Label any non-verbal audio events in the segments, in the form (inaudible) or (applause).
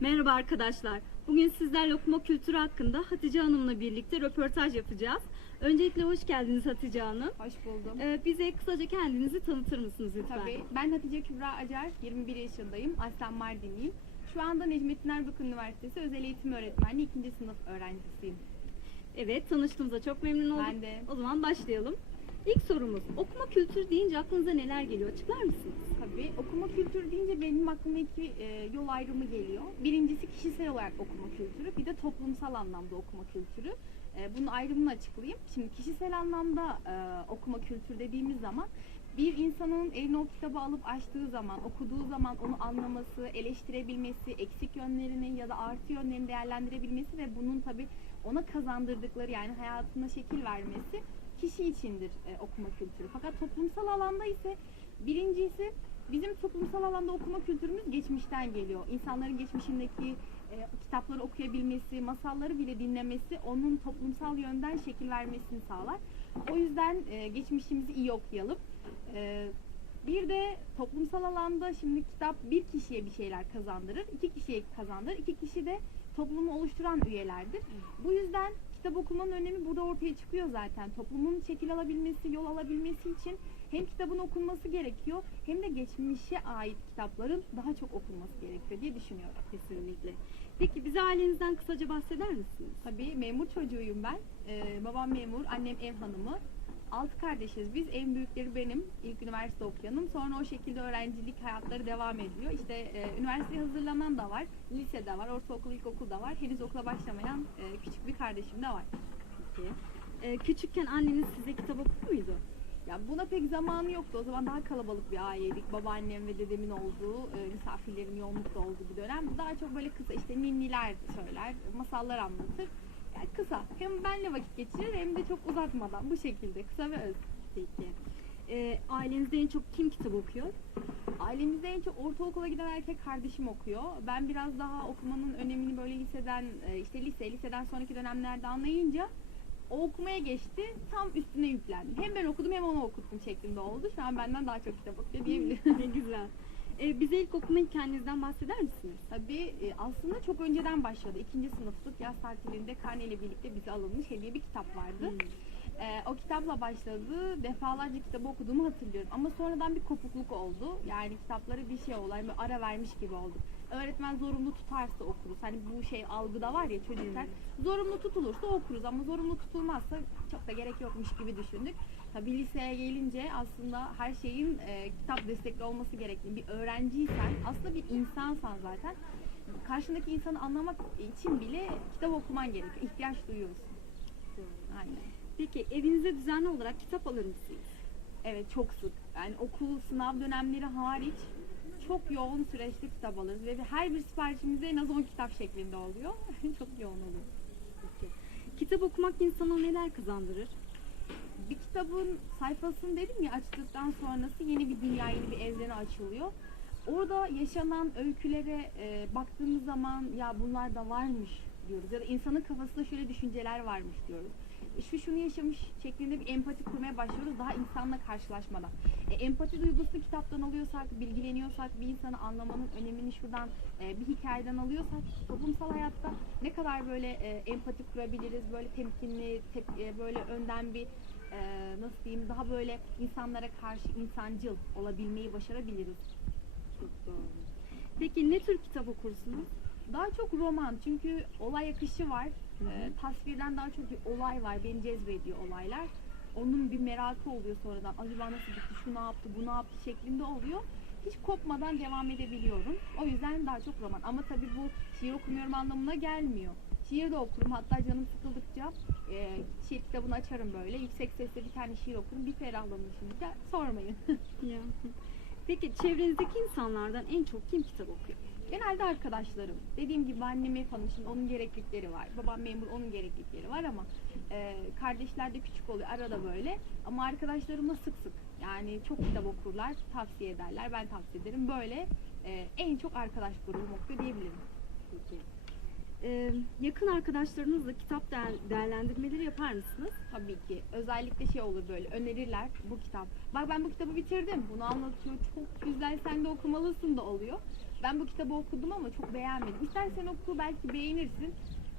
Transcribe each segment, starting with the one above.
Merhaba arkadaşlar. Bugün sizlerle okuma kültürü hakkında Hatice Hanım'la birlikte röportaj yapacağız. Öncelikle hoş geldiniz Hatice Hanım. Hoş buldum. Ee, bize kısaca kendinizi tanıtır mısınız lütfen? Tabii. Ben Hatice Kübra Acar, 21 yaşındayım. Aslen Mardinliyim. Şu anda Necmettin Erbakan Üniversitesi Özel Eğitim Öğretmenliği 2. sınıf öğrencisiyim. Evet, tanıştığımıza çok memnun oldum. Ben de. O zaman başlayalım. İlk sorumuz, okuma kültürü deyince aklınıza neler geliyor? Açıklar mısınız? Tabii okuma kültürü deyince benim aklıma iki e, yol ayrımı geliyor. Birincisi kişisel olarak okuma kültürü, bir de toplumsal anlamda okuma kültürü. E, bunun ayrımını açıklayayım. Şimdi kişisel anlamda e, okuma kültürü dediğimiz zaman bir insanın eline o kitabı alıp açtığı zaman, okuduğu zaman onu anlaması, eleştirebilmesi, eksik yönlerini ya da artı yönlerini değerlendirebilmesi ve bunun tabii ona kazandırdıkları yani hayatına şekil vermesi kişi içindir e, okuma kültürü. Fakat toplumsal alanda ise birincisi bizim toplumsal alanda okuma kültürümüz geçmişten geliyor. İnsanların geçmişindeki e, kitapları okuyabilmesi, masalları bile dinlemesi onun toplumsal yönden şekil vermesini sağlar. O yüzden e, geçmişimizi iyi okuyalım. E, bir de toplumsal alanda şimdi kitap bir kişiye bir şeyler kazandırır, iki kişiye kazandırır. İki kişi de toplumu oluşturan üyelerdir. Bu yüzden kitap okumanın önemi burada ortaya çıkıyor zaten. Toplumun şekil alabilmesi, yol alabilmesi için hem kitabın okunması gerekiyor hem de geçmişe ait kitapların daha çok okunması gerekiyor diye düşünüyorum. Kesinlikle. Peki bize ailenizden kısaca bahseder misiniz? Tabii memur çocuğuyum ben. Ee, babam memur, annem ev hanımı. Altı kardeşiz biz. En büyükleri benim. İlk üniversite okuyanım. Sonra o şekilde öğrencilik hayatları devam ediyor. İşte e, üniversiteye hazırlanan da var. Lise de var. Ortaokul, ilkokul da var. Henüz okula başlamayan e, küçük bir kardeşim de var. Peki. Ee, küçükken anneniz size kitap okur muydu? Ya buna pek zamanı yoktu. O zaman daha kalabalık bir aileydik. Babaannem ve dedemin olduğu, e, misafirlerin yoğunlukta olduğu bir dönem. Daha çok böyle kısa işte ninniler söyler, masallar anlatır. Yani kısa. Hem benle vakit geçirir hem de çok uzatmadan bu şekilde kısa ve öz. Peki. Ee, ailenizde en çok kim kitap okuyor? Ailemizde en çok ortaokula giden erkek kardeşim okuyor. Ben biraz daha okumanın önemini böyle liseden, e, işte lise, liseden sonraki dönemlerde anlayınca o okumaya geçti. Tam üstüne yüklendim. Hem ben okudum hem onu okuttum şeklinde oldu. Şu an benden daha çok kitap okuyor diyebilirim. (laughs) ne güzel. Ee, bize ilk okuma hikayenizden bahseder misiniz? Tabii e, aslında çok önceden başladı. İkinci sınıflık yaz tatilinde karneyle birlikte bize alınmış hediye bir kitap vardı. E, o kitapla başladı. Defalarca kitabı okuduğumu hatırlıyorum. Ama sonradan bir kopukluk oldu. Yani kitapları bir şey. Yani böyle ara vermiş gibi oldu. Öğretmen zorunlu tutarsa okuruz. Hani bu şey algıda var ya çocuklar. Zorunlu tutulursa okuruz ama zorunlu tutulmazsa çok da gerek yokmuş gibi düşündük. Tabii liseye gelince aslında her şeyin e, kitap destekli olması gerektiğini, bir öğrenciysen, aslında bir insansan zaten karşındaki insanı anlamak için bile kitap okuman gerekiyor. İhtiyaç duyuyorsun. Aynen. Peki evinizde düzenli olarak kitap alır mısınız? Evet çok sık. Yani okul sınav dönemleri hariç çok yoğun süreçte kitap alırız ve her bir siparişimizde en az 10 kitap şeklinde oluyor. (laughs) çok yoğun oluyor. Kitap okumak insana neler kazandırır? Bir kitabın sayfasını dedim ya açtıktan sonrası yeni bir dünya, yeni bir evrene açılıyor. Orada yaşanan öykülere e, baktığımız zaman ya bunlar da varmış diyoruz. Ya da insanın kafasında şöyle düşünceler varmış diyoruz. Şu şunu yaşamış şeklinde bir empati kurmaya başlıyoruz daha insanla karşılaşmadan. E, empati duygusunu kitaptan alıyorsak, bilgileniyorsak, bir insanı anlamanın önemini şuradan e, bir hikayeden alıyorsak toplumsal hayatta ne kadar böyle e, empati kurabiliriz, böyle temkinli, tep- e, böyle önden bir e, nasıl diyeyim daha böyle insanlara karşı insancıl olabilmeyi başarabiliriz. Çok doğru. Peki ne tür kitap okursunuz? Daha çok roman çünkü olay akışı var. Ee, tasvirden daha çok bir olay var. Beni cezbediyor olaylar. Onun bir merakı oluyor sonradan. Acaba nasıl bitti, şu ne yaptı, bu ne yaptı şeklinde oluyor. Hiç kopmadan devam edebiliyorum. O yüzden daha çok roman. Ama tabii bu şiir okumuyorum anlamına gelmiyor. Şiir de okurum. Hatta canım sıkıldıkça e, şiir kitabını açarım böyle. Yüksek sesle bir tane şiir okurum. Bir ferahlanmışım. De, sormayın. (laughs) Peki çevrenizdeki insanlardan en çok kim kitap okuyor? Genelde arkadaşlarım. Dediğim gibi annem ev hanım, şimdi onun gereklilikleri var. Babam memur, onun gereklilikleri var ama e, kardeşler de küçük oluyor arada böyle. Ama arkadaşlarımla sık sık yani çok kitap okurlar, tavsiye ederler, ben tavsiye ederim. Böyle e, en çok arkadaş grubum okuyor diyebilirim. Peki. Ee, yakın arkadaşlarınızla kitap değer- değerlendirmeleri yapar mısınız? Tabii ki. Özellikle şey olur böyle önerirler bu kitap. Bak ben bu kitabı bitirdim. Bunu anlatıyor. Çok güzel sen de okumalısın da oluyor. Ben bu kitabı okudum ama çok beğenmedim. İstersen oku belki beğenirsin.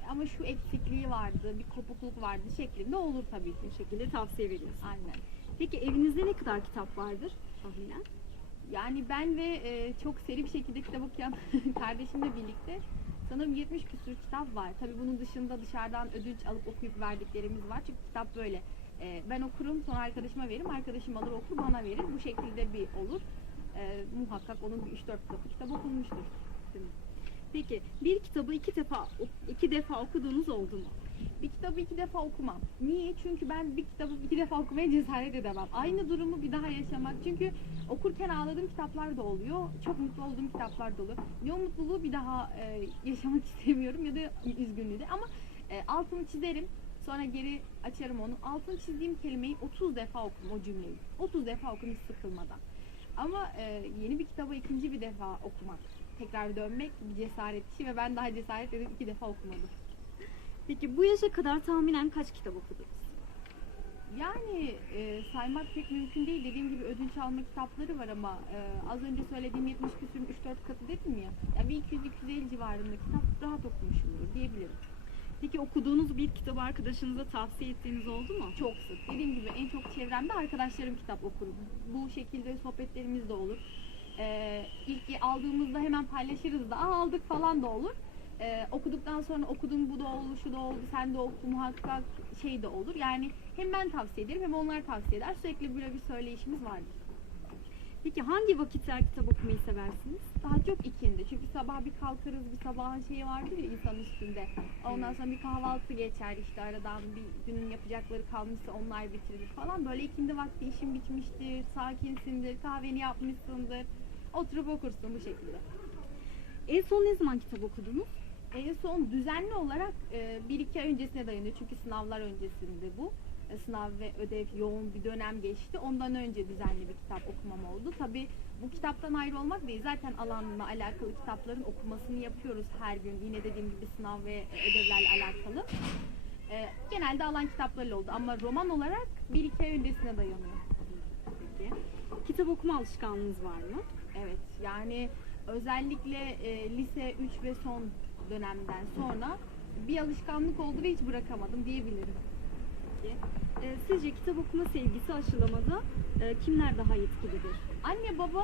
Ama şu eksikliği vardı, bir kopukluk vardı şeklinde olur tabii ki. Şekilde tavsiye veriyorsunuz. Aynen. Peki evinizde ne kadar kitap vardır tahminen? Yani ben ve e, çok seri bir şekilde kitap okuyan (laughs) kardeşimle birlikte sanırım 70 küsur kitap var. Tabii bunun dışında dışarıdan ödünç alıp okuyup verdiklerimiz var. Çünkü kitap böyle. E, ben okurum sonra arkadaşıma veririm. Arkadaşım alır okur bana verir. Bu şekilde bir olur. E, muhakkak onun bir 3-4 kitabı kitap okunmuştur. Değil mi? Peki bir kitabı iki defa iki defa okuduğunuz oldu mu? Bir kitabı iki defa okumam. Niye? Çünkü ben bir kitabı iki defa okumaya cesaret edemem. Aynı durumu bir daha yaşamak. Çünkü okurken ağladığım kitaplar da oluyor. Çok mutlu olduğum kitaplar da oluyor. Ya o mutluluğu bir daha e, yaşamak (laughs) istemiyorum ya da üzgünlüğü de. Ama e, altını çizerim. Sonra geri açarım onu. Altını çizdiğim kelimeyi 30 defa okurum o cümleyi. 30 defa hiç sıkılmadan. Ama e, yeni bir kitabı ikinci bir defa okumak, tekrar dönmek bir cesaret işi ve ben daha cesaret edip iki defa okumadım. Peki bu yaşa kadar tahminen kaç kitap okudunuz? Yani e, saymak pek mümkün değil. Dediğim gibi ödünç alma kitapları var ama e, az önce söylediğim 70 küsürün 3-4 katı dedim ya. Yani bir 200-250 civarında kitap rahat okumuşumdur diyebilirim. Peki okuduğunuz bir kitabı arkadaşınıza tavsiye ettiğiniz oldu mu? Çok sık. Dediğim gibi en çok çevremde arkadaşlarım kitap okur. Bu şekilde sohbetlerimiz de olur. E, ilk aldığımızda hemen paylaşırız da aldık falan da olur. E, okuduktan sonra okudum bu da oldu şu da oldu sen de oku muhakkak şey de olur. Yani hem ben tavsiye ederim hem onlar tavsiye eder. Sürekli böyle bir söyleyişimiz vardır. Peki hangi vakitler kitap okumayı seversiniz? Daha çok ikindi. Çünkü sabah bir kalkarız, bir sabahın şeyi vardır ya insanın üstünde. Ondan sonra bir kahvaltı geçer işte aradan bir günün yapacakları kalmışsa onlar bitirilir falan. Böyle ikindi vakti işin bitmiştir, sakinsindir, kahveni yapmışsındır. Oturup okursun bu şekilde. En son ne zaman kitap okudunuz? En son düzenli olarak e, bir iki ay öncesine dayanıyor. Çünkü sınavlar öncesinde bu. Sınav ve ödev yoğun bir dönem geçti. Ondan önce düzenli bir kitap okumam oldu. Tabi bu kitaptan ayrı olmak değil. Zaten alanla alakalı kitapların okumasını yapıyoruz her gün. Yine dediğim gibi sınav ve ödevlerle alakalı. E, genelde alan kitaplarıyla oldu. Ama roman olarak bir iki ay öncesine dayanıyor. Peki. Kitap okuma alışkanlığınız var mı? Evet yani özellikle e, lise 3 ve son dönemden sonra bir alışkanlık oldu ve hiç bırakamadım diyebilirim. Peki. Ee, sizce kitap okuma sevgisi aşılamada e, kimler daha etkilidir? Anne baba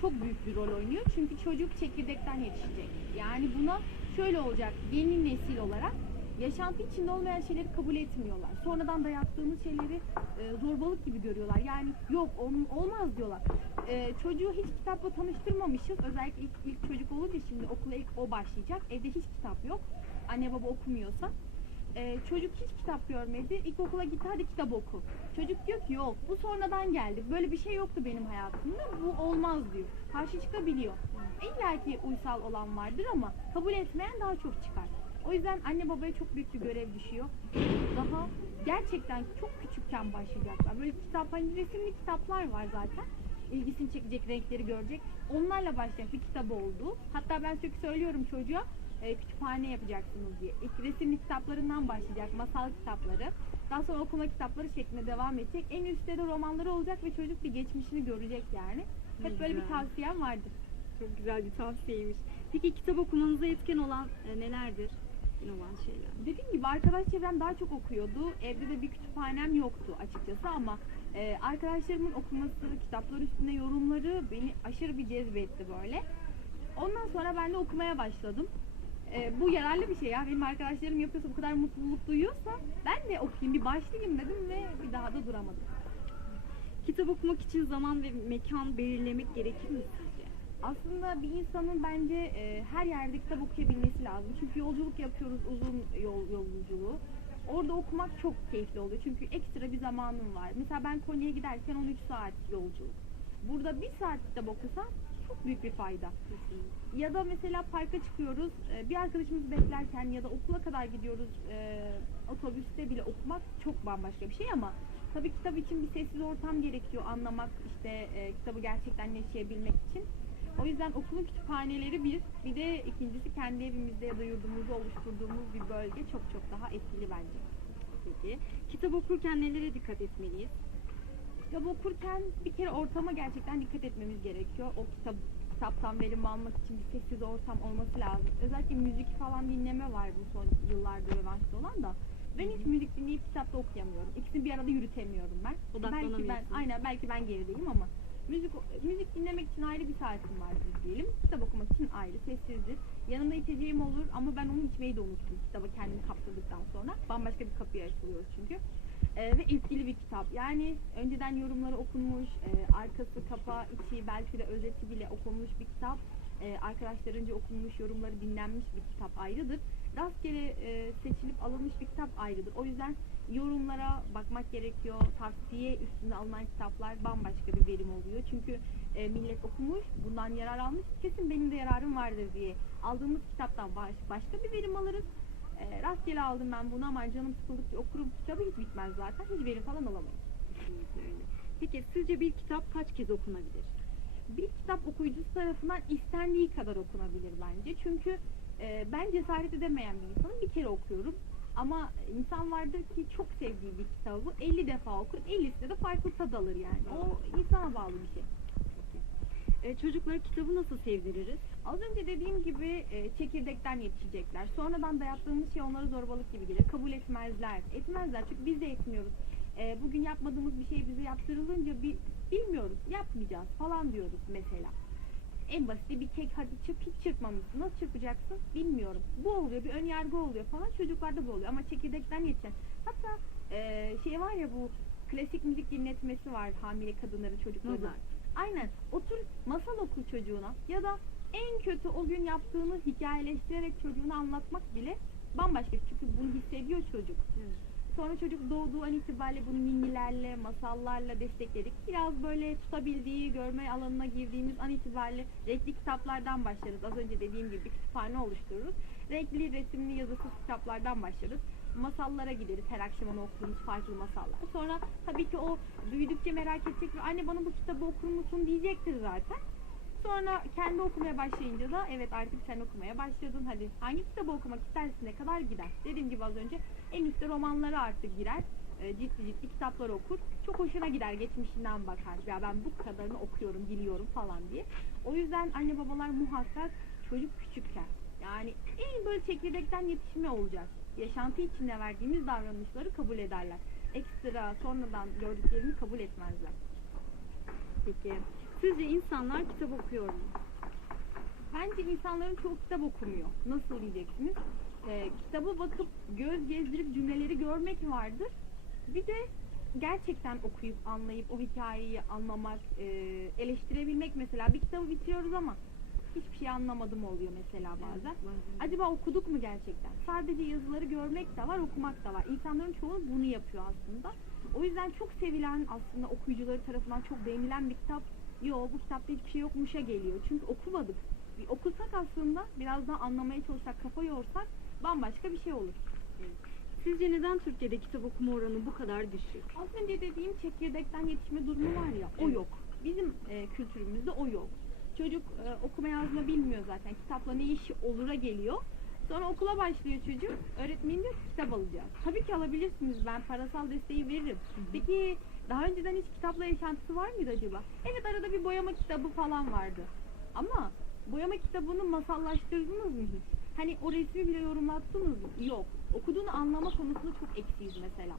çok büyük bir rol oynuyor çünkü çocuk çekirdekten yetişecek. Yani buna şöyle olacak yeni nesil olarak yaşantı içinde olmayan şeyleri kabul etmiyorlar. Sonradan dayattığımız şeyleri e, zorbalık gibi görüyorlar. Yani yok onun olmaz diyorlar. E, çocuğu hiç kitapla tanıştırmamışız. Özellikle ilk, ilk çocuk olunca şimdi okula ilk o başlayacak. Evde hiç kitap yok. Anne baba okumuyorsa. E, çocuk hiç kitap görmedi. İlkokula gitti hadi kitap oku. Çocuk diyor ki yok bu sonradan geldi. Böyle bir şey yoktu benim hayatımda. Bu olmaz diyor. Karşı çıkabiliyor. İlla ki uysal olan vardır ama kabul etmeyen daha çok çıkar. O yüzden anne babaya çok büyük bir görev düşüyor. Daha gerçekten çok küçükken başlayacaklar. Böyle kitap hani resimli kitaplar var zaten. İlgisini çekecek renkleri görecek. Onlarla başlayacak bir kitabı oldu. Hatta ben sürekli söylüyorum çocuğa e, kütüphane yapacaksınız diye. İlk resimli kitaplarından başlayacak, masal kitapları. Daha sonra okuma kitapları şeklinde devam edecek. En üstte de romanları olacak ve çocuk bir geçmişini görecek yani. Ne Hep böyle bir tavsiyem vardır. Çok güzel bir tavsiyeymiş. Peki kitap okumanıza etken olan e, nelerdir? Etken olan şeyler. Dediğim gibi arkadaş çevrem daha çok okuyordu. Evde de bir kütüphanem yoktu açıkçası ama e, arkadaşlarımın okuması, kitaplar üstünde yorumları beni aşırı bir cezbetti böyle. Ondan sonra ben de okumaya başladım. E, bu yararlı bir şey ya. Benim arkadaşlarım yapıyorsa bu kadar mutluluk duyuyorsa ben de okuyayım bir başlayayım dedim ve bir daha da duramadım. Kitap okumak için zaman ve mekan belirlemek gerekir mi sizce? Aslında bir insanın bence e, her yerde kitap okuyabilmesi lazım. Çünkü yolculuk yapıyoruz uzun yol yolculuğu. Orada okumak çok keyifli oluyor. Çünkü ekstra bir zamanım var. Mesela ben Konya'ya giderken 13 saat yolculuk. Burada bir saat kitap okusam çok büyük bir fayda. Ya da mesela parka çıkıyoruz, e, bir arkadaşımızı beklerken ya da okula kadar gidiyoruz e, otobüste bile okumak çok bambaşka bir şey ama tabii kitap için bir sessiz ortam gerekiyor anlamak, işte e, kitabı gerçekten yaşayabilmek için. O yüzden okulun kütüphaneleri bir, bir de ikincisi kendi evimizde ya da yurdumuzda oluşturduğumuz bir bölge çok çok daha etkili bence. Peki. Kitap okurken nelere dikkat etmeliyiz? Kitap okurken bir kere ortama gerçekten dikkat etmemiz gerekiyor. O kitap kitaptan verim almak için bir sessiz ortam olması lazım. Özellikle müzik falan dinleme var bu son yıllarda revaçta olan da. Ben hiç müzik dinleyip kitapta okuyamıyorum. İkisini bir arada yürütemiyorum ben. Belki ben, aynen belki ben gerideyim ama müzik müzik dinlemek için ayrı bir saatim vardır diyelim. Kitap okumak için ayrı, sessizdir. Yanımda içeceğim olur ama ben onu içmeyi de unuttum kitaba kendimi kaptırdıktan sonra. Bambaşka bir kapıya açılıyoruz çünkü. Ee, ve etkili bir kitap. Yani önceden yorumları okunmuş, e, arkası, kapağı, içi, belki de özeti bile okunmuş bir kitap. E, arkadaşlarınca okunmuş, yorumları dinlenmiş bir kitap ayrıdır. Rastgele e, seçilip alınmış bir kitap ayrıdır. O yüzden yorumlara bakmak gerekiyor. Tavsiye üstüne alınan kitaplar bambaşka bir verim oluyor. Çünkü e, millet okumuş, bundan yarar almış. Kesin benim de yararım vardır diye. Aldığımız kitaptan baş, başka bir verim alırız. E, rastgele aldım ben bunu ama canım sıkıldıkça okurum kitabı hiç bitmez zaten. Hiç verim falan alamayız. Peki sizce bir kitap kaç kez okunabilir? Bir kitap okuyucusu tarafından istendiği kadar okunabilir bence. Çünkü e, ben cesaret edemeyen bir insanım. Bir kere okuyorum. Ama insan vardır ki çok sevdiği bir kitabı 50 defa okur. 50'sinde de farklı tad alır yani. O insana bağlı bir şey. E, çocuklara kitabı nasıl sevdiririz? Az önce dediğim gibi e, çekirdekten yetişecekler. Sonradan dayattığımız şey onlara zorbalık gibi gelir. Kabul etmezler. Etmezler çünkü biz de etmiyoruz. E, bugün yapmadığımız bir şey bize yaptırılınca bir bilmiyoruz, yapmayacağız falan diyoruz mesela. En basit bir kek hadi çırp hiç çırpmamışsın. Nasıl çırpacaksın? Bilmiyorum. Bu oluyor, bir ön yargı oluyor falan. Çocuklarda bu oluyor ama çekirdekten yetişen. Hatta e, şey var ya bu klasik müzik dinletmesi var hamile kadınların çocuklarına. Aynen. Otur masal oku çocuğuna ya da en kötü o gün yaptığını hikayeleştirerek çocuğuna anlatmak bile bambaşka. Çünkü bunu hissediyor çocuk. Sonra çocuk doğduğu an itibariyle bunu ninnilerle, masallarla destekledik. Biraz böyle tutabildiği, görme alanına girdiğimiz an itibariyle renkli kitaplardan başlarız. Az önce dediğim gibi bir kütüphane oluştururuz. Renkli, resimli, yazısız kitaplardan başlarız. Masallara gideriz her akşam onu okuduğumuz farklı masallar. Sonra tabii ki o büyüdükçe merak edecek ve anne bana bu kitabı okur musun diyecektir zaten. Sonra kendi okumaya başlayınca da evet artık sen okumaya başladın hadi hangi kitabı okumak istersin ne kadar gider. Dediğim gibi az önce en üstte romanları artık girer. E, ciddi ciddi kitaplar okur. Çok hoşuna gider geçmişinden bakar. Ya ben bu kadarını okuyorum, biliyorum falan diye. O yüzden anne babalar muhakkak çocuk küçükken yani en böyle çekirdekten yetişme olacak. Yaşantı içinde verdiğimiz davranışları kabul ederler. Ekstra sonradan gördüklerini kabul etmezler. Peki sizce insanlar kitap okuyor mu? Bence insanların çoğu kitap okumuyor. Nasıl diyeceksiniz? Ee, kitaba bakıp göz gezdirip cümleleri görmek vardır. Bir de gerçekten okuyup anlayıp o hikayeyi anlamak, e, eleştirebilmek mesela. Bir kitabı bitiriyoruz ama hiçbir şey anlamadım oluyor mesela bazen. Acaba okuduk mu gerçekten? Sadece yazıları görmek de var, okumak da var. İnsanların çoğu bunu yapıyor aslında. O yüzden çok sevilen aslında okuyucuları tarafından çok beğenilen bir kitap. Yo bu kitapta hiçbir şey yokmuşa geliyor. Çünkü okumadık. Bir okusak aslında biraz daha anlamaya çalışsak, kafa yorsak bambaşka bir şey olur. Sizce neden Türkiye'de kitap okuma oranı bu kadar düşük? Az önce dediğim çekirdekten yetişme durumu var ya, o yok. Bizim e, kültürümüzde o yok. Çocuk e, okuma yazma bilmiyor zaten. Kitapla ne işi olura geliyor. Sonra okula başlıyor çocuk. Öğretmenin diyor ki kitap alacağız. Tabii ki alabilirsiniz. Ben parasal desteği veririm. Peki daha önceden hiç kitapla yaşantısı var mıydı acaba? Evet arada bir boyama kitabı falan vardı. Ama boyama kitabını masallaştırdınız mı hiç? Hani o resmi bile yorumlattınız mı? Yok. Okuduğunu anlama konusunda çok eksiyiz mesela.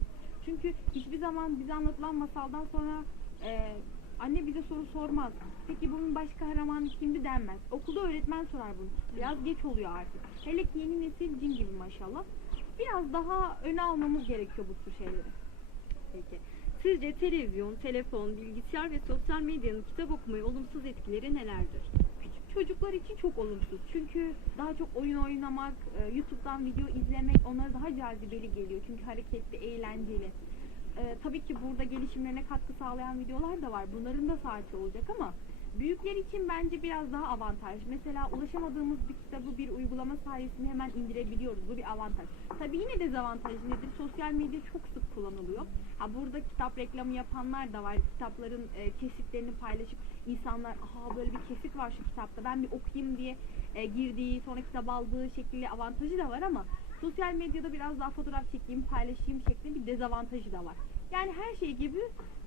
Çünkü hiçbir zaman bize anlatılan masaldan sonra e, anne bize soru sormaz. Peki bunun baş kahramanı kimdi denmez. Okulda öğretmen sorar bunu. Biraz geç oluyor artık. Hele ki yeni nesil cin gibi maşallah. Biraz daha öne almamız gerekiyor bu tür şeyleri. Peki. Sizce televizyon, telefon, bilgisayar ve sosyal medyanın kitap okumaya olumsuz etkileri nelerdir? Küçük çocuklar için çok olumsuz. Çünkü daha çok oyun oynamak, e, YouTube'dan video izlemek onlara daha cazibeli geliyor. Çünkü hareketli, eğlenceli. E, tabii ki burada gelişimlerine katkı sağlayan videolar da var. Bunların da saati olacak ama büyükler için bence biraz daha avantaj. Mesela ulaşamadığımız bir kitabı bir uygulama sayesinde hemen indirebiliyoruz. Bu bir avantaj. Tabii yine dezavantajı nedir? Sosyal medya çok sık kullanılıyor. Ha burada kitap reklamı yapanlar da var. Kitapların e, kesitlerini paylaşıp insanlar aha böyle bir kesit var şu kitapta ben bir okuyayım diye e, girdiği sonra kitap aldığı şekilde avantajı da var ama sosyal medyada biraz daha fotoğraf çekeyim paylaşayım şeklinde bir dezavantajı da var. Yani her şey gibi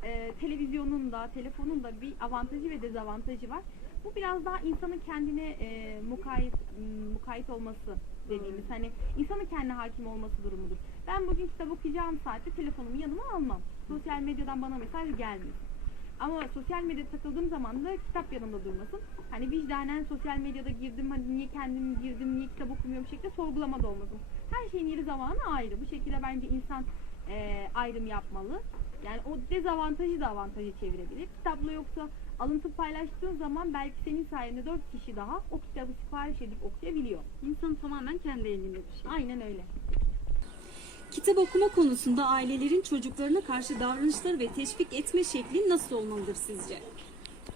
e, televizyonun da telefonun da bir avantajı ve dezavantajı var. Bu biraz daha insanın kendine e, mukayyet, m, mukayyet olması dediğimiz hani insanın kendine hakim olması durumudur. Ben bugün kitap okuyacağım saatte telefonumu yanıma almam. Sosyal medyadan bana mesaj gelmesin. Ama sosyal medyada takıldığım zaman da kitap yanımda durmasın. Hani vicdanen sosyal medyada girdim, hani niye kendim girdim, niye kitap okumuyorum şeklinde sorgulama da olmasın. Her şeyin yeri zamanı ayrı. Bu şekilde bence insan e, ayrım yapmalı. Yani o dezavantajı da avantajı çevirebilir. Kitapla yoksa alıntı paylaştığın zaman belki senin sayende dört kişi daha o kitabı sipariş edip okuyabiliyor. İnsanın tamamen kendi elinde bir şey. Aynen öyle. Kitap okuma konusunda ailelerin çocuklarına karşı davranışları ve teşvik etme şekli nasıl olmalıdır sizce?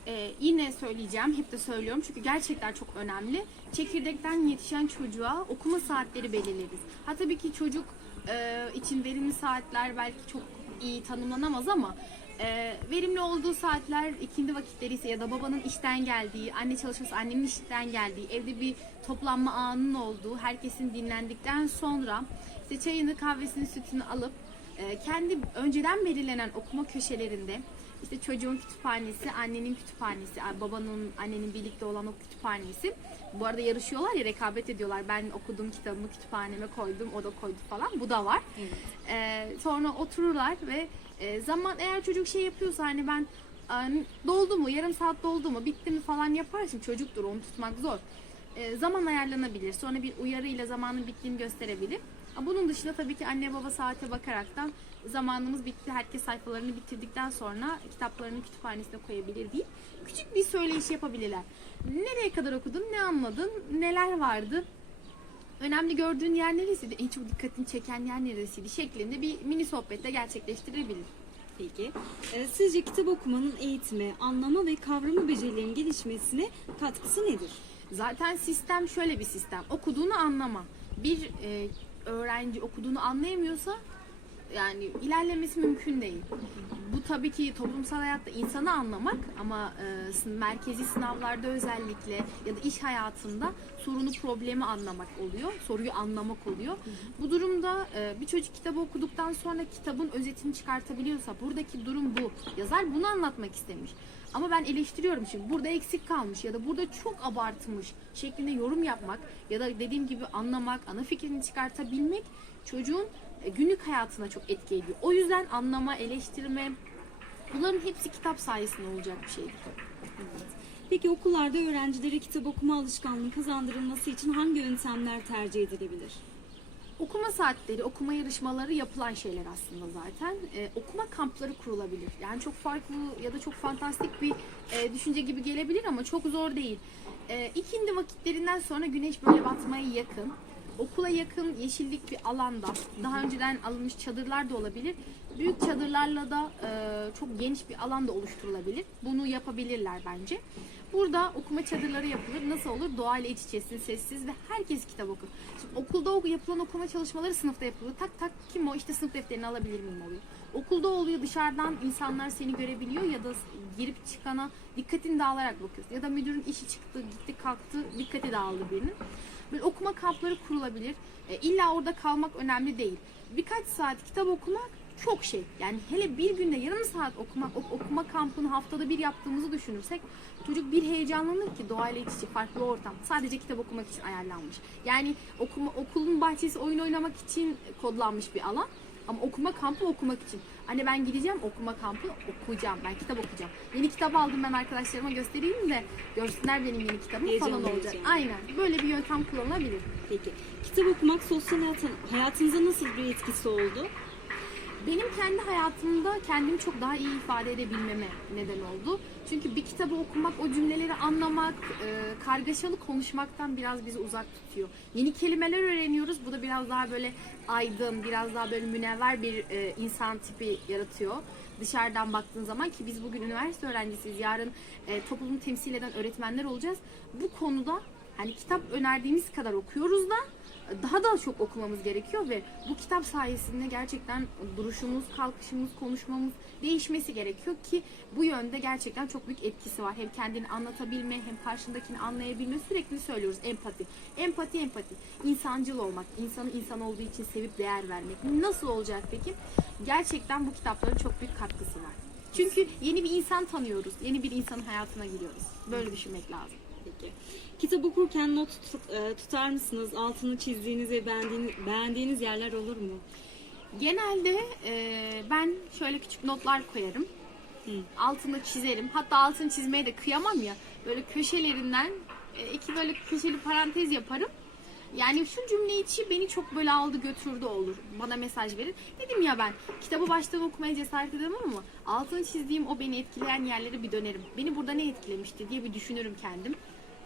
Ee, yine söyleyeceğim, hep de söylüyorum çünkü gerçekten çok önemli. Çekirdekten yetişen çocuğa okuma saatleri belirleriz. Ha tabii ki çocuk e, için verimli saatler belki çok iyi tanımlanamaz ama e, verimli olduğu saatler ikindi vakitleri ise ya da babanın işten geldiği, anne çalışması annenin işten geldiği, evde bir toplanma anının olduğu, herkesin dinlendikten sonra işte çayını, kahvesini, sütünü alıp e, kendi önceden belirlenen okuma köşelerinde işte çocuğun kütüphanesi, annenin kütüphanesi, babanın, annenin birlikte olan o kütüphanesi. Bu arada yarışıyorlar ya rekabet ediyorlar. Ben okuduğum kitabımı kütüphaneme koydum, o da koydu falan. Bu da var. Ee, sonra otururlar ve e, zaman eğer çocuk şey yapıyorsa hani ben hani doldu mu, yarım saat doldu mu, bitti mi falan yapar. Şimdi çocuktur onu tutmak zor. Ee, zaman ayarlanabilir. Sonra bir uyarıyla zamanın bittiğini gösterebilir. Bunun dışında tabii ki anne baba saate bakaraktan zamanımız bitti. Herkes sayfalarını bitirdikten sonra kitaplarını kütüphanesine koyabilir deyip küçük bir söyleyiş yapabilirler. Nereye kadar okudun, ne anladın, neler vardı, önemli gördüğün yer neresiydi, en çok dikkatini çeken yer neresiydi şeklinde bir mini sohbette gerçekleştirebilir. Peki. Ee, sizce kitap okumanın eğitime, anlama ve kavrama becerilerinin gelişmesine katkısı nedir? Zaten sistem şöyle bir sistem. Okuduğunu anlama. Bir e, öğrenci okuduğunu anlayamıyorsa yani ilerlemesi mümkün değil. Bu tabii ki toplumsal hayatta insanı anlamak ama e, merkezi sınavlarda özellikle ya da iş hayatında sorunu problemi anlamak oluyor. Soruyu anlamak oluyor. Bu durumda e, bir çocuk kitabı okuduktan sonra kitabın özetini çıkartabiliyorsa buradaki durum bu. Yazar bunu anlatmak istemiş. Ama ben eleştiriyorum şimdi burada eksik kalmış ya da burada çok abartmış şeklinde yorum yapmak ya da dediğim gibi anlamak, ana fikrini çıkartabilmek çocuğun günlük hayatına çok etki ediyor. O yüzden anlama, eleştirme bunların hepsi kitap sayesinde olacak bir şeydir. Peki okullarda öğrencilere kitap okuma alışkanlığı kazandırılması için hangi yöntemler tercih edilebilir? Okuma saatleri, okuma yarışmaları yapılan şeyler aslında zaten. Ee, okuma kampları kurulabilir. Yani çok farklı ya da çok fantastik bir e, düşünce gibi gelebilir ama çok zor değil. Ee, ikindi vakitlerinden sonra güneş böyle batmaya yakın. Okula yakın yeşillik bir alanda daha önceden alınmış çadırlar da olabilir. Büyük çadırlarla da e, çok geniş bir alan da oluşturulabilir. Bunu yapabilirler bence. Burada okuma çadırları yapılır. Nasıl olur? Doğayla iç içesin, sessiz ve herkes kitap okur. Şimdi okulda oku- yapılan okuma çalışmaları sınıfta yapılıyor. Tak tak kim o? İşte sınıf defterini alabilir miyim oluyor. Okulda oluyor dışarıdan insanlar seni görebiliyor ya da girip çıkana dikkatin dağılarak bakıyorsun. Ya da müdürün işi çıktı, gitti kalktı, dikkati dağıldı birinin. Böyle okuma kampları kurulabilir. E, illa orada kalmak önemli değil. Birkaç saat kitap okumak çok şey. Yani hele bir günde yarım saat okumak, ok- okuma kampını haftada bir yaptığımızı düşünürsek çocuk bir heyecanlanır ki doğayla iç içe farklı ortam. Sadece kitap okumak için ayarlanmış. Yani okuma, okulun bahçesi oyun oynamak için kodlanmış bir alan. Ama okuma kampı okumak için. Anne ben gideceğim okuma kampı okuyacağım. Ben kitap okuyacağım. Yeni kitap aldım ben arkadaşlarıma göstereyim de görsünler benim yeni kitabım falan olacak. Heyecanlanacak. Aynen. Böyle bir yöntem kullanılabilir. Peki. Kitap okumak sosyal hayatın, hayatınıza nasıl bir etkisi oldu? Benim kendi hayatımda kendimi çok daha iyi ifade edebilmeme neden oldu. Çünkü bir kitabı okumak, o cümleleri anlamak, e, kargaşalı konuşmaktan biraz bizi uzak tutuyor. Yeni kelimeler öğreniyoruz. Bu da biraz daha böyle aydın, biraz daha böyle münevver bir e, insan tipi yaratıyor. Dışarıdan baktığın zaman ki biz bugün üniversite öğrencisiyiz. Yarın e, toplumu temsil eden öğretmenler olacağız. Bu konuda hani kitap önerdiğimiz kadar okuyoruz da daha da çok okumamız gerekiyor ve bu kitap sayesinde gerçekten duruşumuz, kalkışımız, konuşmamız değişmesi gerekiyor ki bu yönde gerçekten çok büyük etkisi var. Hem kendini anlatabilme hem karşındakini anlayabilme sürekli söylüyoruz empati. Empati empati. İnsancıl olmak, insanı insan olduğu için sevip değer vermek. Nasıl olacak peki? Gerçekten bu kitapların çok büyük katkısı var. Çünkü yeni bir insan tanıyoruz. Yeni bir insanın hayatına giriyoruz. Böyle düşünmek lazım. Peki. Kitap okurken not tut- e, tutar mısınız? Altını çizdiğiniz ve beğendiğiniz, beğendiğiniz yerler olur mu? Genelde e, ben şöyle küçük notlar koyarım. Hı. Altını çizerim. Hatta altını çizmeye de kıyamam ya. Böyle köşelerinden e, iki böyle köşeli parantez yaparım. Yani şu cümle içi beni çok böyle aldı götürdü olur. Bana mesaj verir. Dedim ya ben kitabı baştan okumaya cesaret edemem ama altını çizdiğim o beni etkileyen yerlere bir dönerim. Beni burada ne etkilemişti diye bir düşünürüm kendim.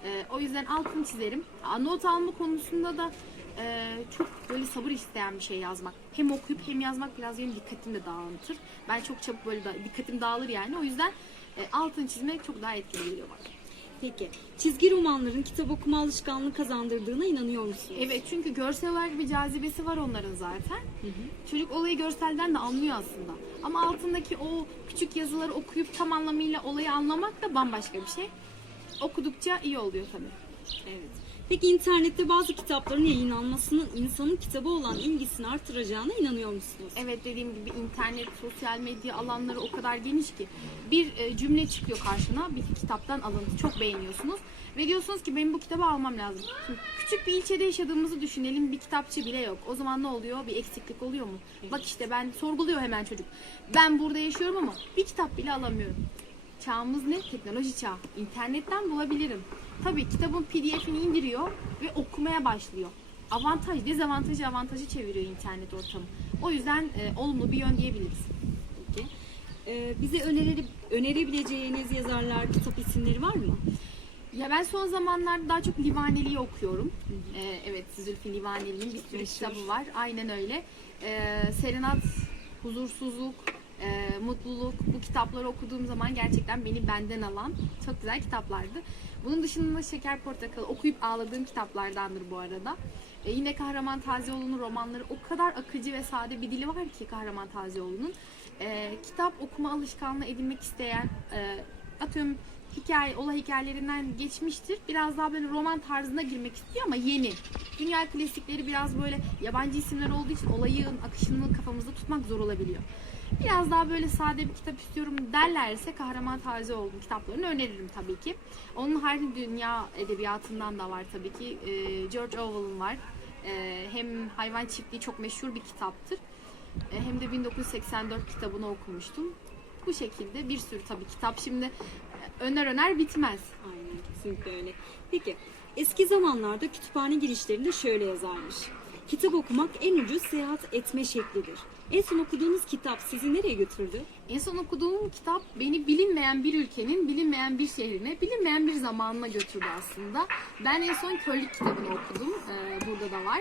E, o yüzden altını çizerim. Not alma konusunda da e, çok böyle sabır isteyen bir şey yazmak. Hem okuyup hem yazmak biraz benim dikkatimi de dağıtır. Ben çok çabuk böyle da, dikkatim dağılır yani. O yüzden e, altını çizmek çok daha etkili geliyor bana. Peki. Çizgi romanların kitap okuma alışkanlığı kazandırdığına inanıyor musunuz? Evet çünkü görsel olarak bir cazibesi var onların zaten. Çocuk olayı görselden de anlıyor aslında. Ama altındaki o küçük yazıları okuyup tam anlamıyla olayı anlamak da bambaşka bir şey. Okudukça iyi oluyor tabii. Evet. Peki internette bazı kitapların yayınlanmasının insanın kitaba olan ilgisini artıracağına inanıyor musunuz? Evet dediğim gibi internet, sosyal medya alanları o kadar geniş ki bir e, cümle çıkıyor karşına bir kitaptan alıntı çok beğeniyorsunuz ve diyorsunuz ki benim bu kitabı almam lazım. Şimdi küçük bir ilçede yaşadığımızı düşünelim bir kitapçı bile yok. O zaman ne oluyor? Bir eksiklik oluyor mu? Bak işte ben sorguluyor hemen çocuk. Ben burada yaşıyorum ama bir kitap bile alamıyorum. Çağımız ne? Teknoloji çağı. İnternetten bulabilirim. Tabii kitabın pdf'ini indiriyor ve okumaya başlıyor. Avantaj, dezavantajı avantajı çeviriyor internet ortamı. O yüzden e, olumlu bir yön diyebiliriz. Peki. Ee, bize öneri, önerebileceğiniz yazarlar, kitap isimleri var mı? Ya ben son zamanlarda daha çok Livaneli'yi okuyorum. Ee, evet Zülfü Livaneli'nin bir sürü Meşhur. kitabı var. Aynen öyle. Ee, Serenat, Huzursuzluk, e, Mutluluk bu kitapları okuduğum zaman gerçekten beni benden alan çok güzel kitaplardı. Bunun dışında Şeker Portakalı okuyup ağladığım kitaplardandır bu arada. E, yine Kahraman Tazioğlu'nun romanları o kadar akıcı ve sade bir dili var ki Kahraman Tazioğlu'nun. E, kitap okuma alışkanlığı edinmek isteyen, e, atıyorum hikaye, olay hikayelerinden geçmiştir. Biraz daha böyle roman tarzına girmek istiyor ama yeni. Dünya klasikleri biraz böyle yabancı isimler olduğu için olayın akışını kafamızda tutmak zor olabiliyor. Biraz daha böyle sade bir kitap istiyorum derlerse Kahraman Tazioğlu'nun kitaplarını öneririm tabii ki. Onun haricinde dünya edebiyatından da var tabii ki. Ee, George Orwell'ın var. Ee, hem Hayvan Çiftliği çok meşhur bir kitaptır. Ee, hem de 1984 kitabını okumuştum. Bu şekilde bir sürü tabii kitap. Şimdi öner öner bitmez. Aynen kesinlikle öyle. Peki eski zamanlarda kütüphane girişlerinde şöyle yazarmış. Kitap okumak en ucuz seyahat etme şeklidir. En son okuduğunuz kitap sizi nereye götürdü? En son okuduğum kitap beni bilinmeyen bir ülkenin bilinmeyen bir şehrine, bilinmeyen bir zamanına götürdü aslında. Ben en son Körlük kitabını okudum. Ee, burada da var.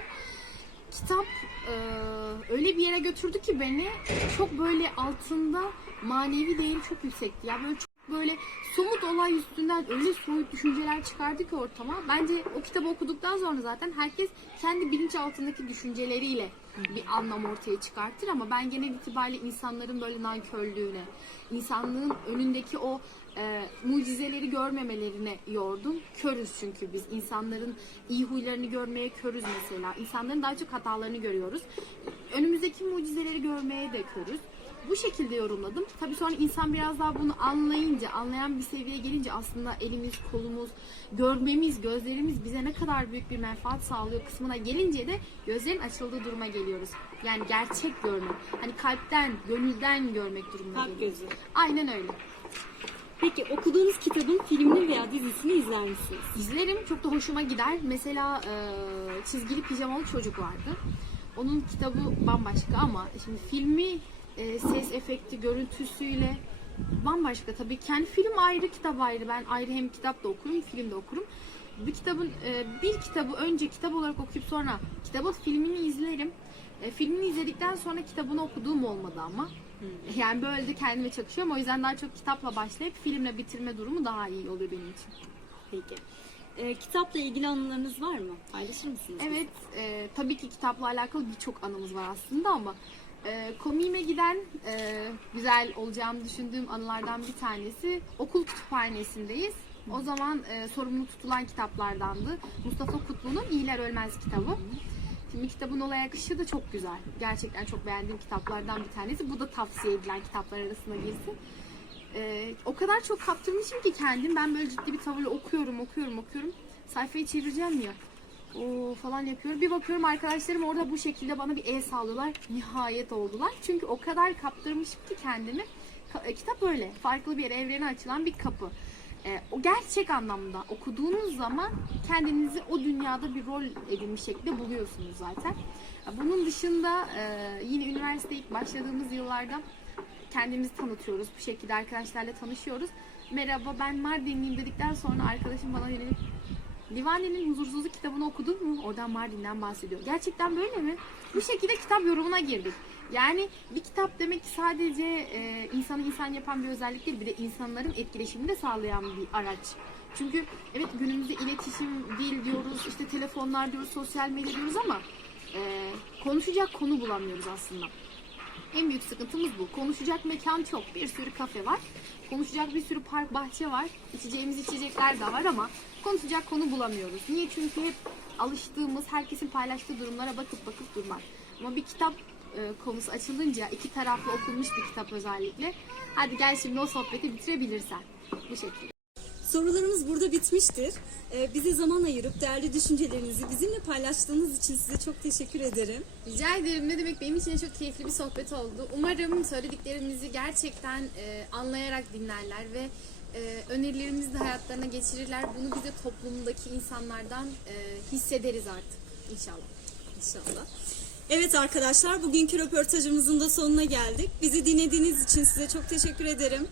Kitap e, öyle bir yere götürdü ki beni çok böyle altında manevi değeri çok yüksekti. Ya böyle çok böyle somut olay üstünden öyle soyut düşünceler çıkardı ki ortama. Bence o kitabı okuduktan sonra zaten herkes kendi bilinçaltındaki düşünceleriyle bir anlam ortaya çıkartır ama ben genel itibariyle insanların böyle nankörlüğüne, insanlığın önündeki o e, mucizeleri görmemelerine yordum. Körüz çünkü biz insanların iyi huylarını görmeye körüz mesela. İnsanların daha çok hatalarını görüyoruz. Önümüzdeki mucizeleri görmeye de körüz. Bu şekilde yorumladım. Tabii sonra insan biraz daha bunu anlayınca, anlayan bir seviyeye gelince aslında elimiz, kolumuz, görmemiz, gözlerimiz bize ne kadar büyük bir menfaat sağlıyor kısmına gelince de gözlerin açıldığı duruma geliyoruz. Yani gerçek görmek. Hani kalpten, gönülden görmek durumuna Kalp geliyoruz. gözü. Aynen öyle. Peki okuduğunuz kitabın filmini veya dizisini izler misiniz? İzlerim çok da hoşuma gider. Mesela e, çizgili pijamalı çocuk vardı. Onun kitabı bambaşka ama şimdi filmi e, ses efekti, görüntüsüyle bambaşka. Tabii kendi film ayrı, kitap ayrı. Ben ayrı hem kitap da okurum, film de okurum. Bir kitabın e, bir kitabı önce kitap olarak okuyup sonra kitabın filmini izlerim. E, filmini izledikten sonra kitabını okuduğum olmadı ama. Yani böyle de kendime çakışıyorum. O yüzden daha çok kitapla başlayıp filmle bitirme durumu daha iyi oluyor benim için. Peki. Ee, kitapla ilgili anılarınız var mı? Paylaşır mısınız? Evet, e, tabii ki kitapla alakalı birçok anımız var aslında ama e, komiğime giden e, güzel olacağını düşündüğüm anılardan bir tanesi okul kütüphanesindeyiz. O zaman e, sorumlu tutulan kitaplardandı. Mustafa Kutlu'nun İyiler Ölmez kitabı. Şimdi kitabın olay akışı da çok güzel. Gerçekten çok beğendiğim kitaplardan bir tanesi. Bu da tavsiye edilen kitaplar arasına girsin. Ee, o kadar çok kaptırmışım ki kendim. Ben böyle ciddi bir tavırla okuyorum, okuyorum, okuyorum. Sayfayı çevireceğim ya. O falan yapıyorum. Bir bakıyorum arkadaşlarım orada bu şekilde bana bir el sağlıyorlar. Nihayet oldular. Çünkü o kadar kaptırmışım ki kendimi. E, kitap öyle. Farklı bir evrene açılan bir kapı. Ee, o gerçek anlamda okuduğunuz zaman kendinizi o dünyada bir rol edinmiş şekilde buluyorsunuz zaten. Bunun dışında e, yine üniversite ilk başladığımız yıllarda kendimizi tanıtıyoruz. Bu şekilde arkadaşlarla tanışıyoruz. Merhaba ben Mardinliyim dedikten sonra arkadaşım bana yönelik Divani'nin Huzursuzluk kitabını okudun mu? Oradan Mardin'den bahsediyor. Gerçekten böyle mi? Bu şekilde kitap yorumuna girdik. Yani bir kitap demek ki sadece e, insanı insan yapan bir özellik değil, bir de insanların etkileşimini de sağlayan bir araç. Çünkü evet günümüzde iletişim, dil diyoruz, işte telefonlar diyoruz, sosyal medya diyoruz ama e, konuşacak konu bulamıyoruz aslında. En büyük sıkıntımız bu. Konuşacak mekan çok. Bir sürü kafe var. Konuşacak bir sürü park, bahçe var. İçeceğimiz içecekler de var ama konuşacak konu bulamıyoruz. Niye? Çünkü hep alıştığımız, herkesin paylaştığı durumlara bakıp bakıp durmak. Ama bir kitap e, konusu açılınca, iki taraflı okunmuş bir kitap özellikle. Hadi gel şimdi o sohbeti bitirebilirsen. Bu şekilde. Sorularımız burada bitmiştir. Ee, bize zaman ayırıp değerli düşüncelerinizi bizimle paylaştığınız için size çok teşekkür ederim. Rica ederim. Ne demek benim için de çok keyifli bir sohbet oldu. Umarım söylediklerimizi gerçekten e, anlayarak dinlerler ve e, önerilerimizi de hayatlarına geçirirler. Bunu biz de toplumdaki insanlardan e, hissederiz artık inşallah. İnşallah. Evet arkadaşlar bugünkü röportajımızın da sonuna geldik. Bizi dinlediğiniz için size çok teşekkür ederim.